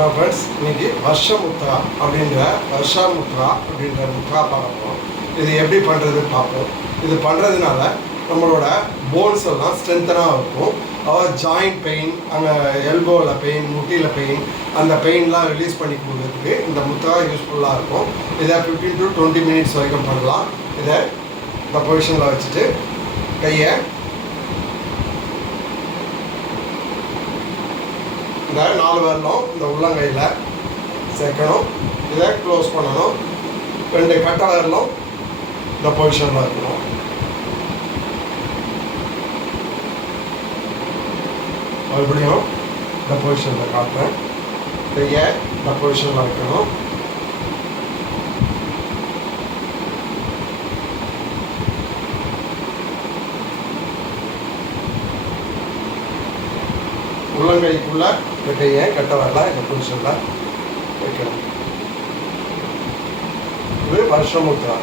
நான் ஃப்ரெண்ட்ஸ் இன்றைக்கி வர்ஷமுத்ரா அப்படின்ற முத்ரா பார்க்க போகிறோம். இது எப்படி பண்ணுறதுன்னு பார்ப்போம். இது பண்ணுறதுனால நம்மளோட போன்ஸ் எல்லாம் ஸ்ட்ரென்த்தனாக இருக்கும். அதாவது ஜாயிண்ட் பெயின், அங்கே எல்போவில் பெயின், முட்டியில் பெயின், அந்த பெயின்லாம் ரிலீஸ் பண்ணி கொடுக்குறதுக்கு இந்த முத்ரா யூஸ்ஃபுல்லாக இருக்கும். இதை 15 to 20 மினிட்ஸ் வரைக்கும் பண்ணலாம். இதை இந்த பொசிஷனில் வச்சுட்டு கையை இந்த 4 விரலும் இந்த உள்ளங்கையில் சேர்க்கணும். இதை க்ளோஸ் பண்ணணும். 2 கட்டை விரலும் இந்த பொசிஷனில் இருக்கணும். மறுபடியும் இந்த பொசிஷனில் காட்டுறேன். கையை இந்த பொசிஷனில் வைக்கணும். உள்ளங்கைக்குள்ள இந்த கையை கட்ட வரல இந்த பொசிஷனில் வைக்கணும். இது வர்ஷமுத்ரா.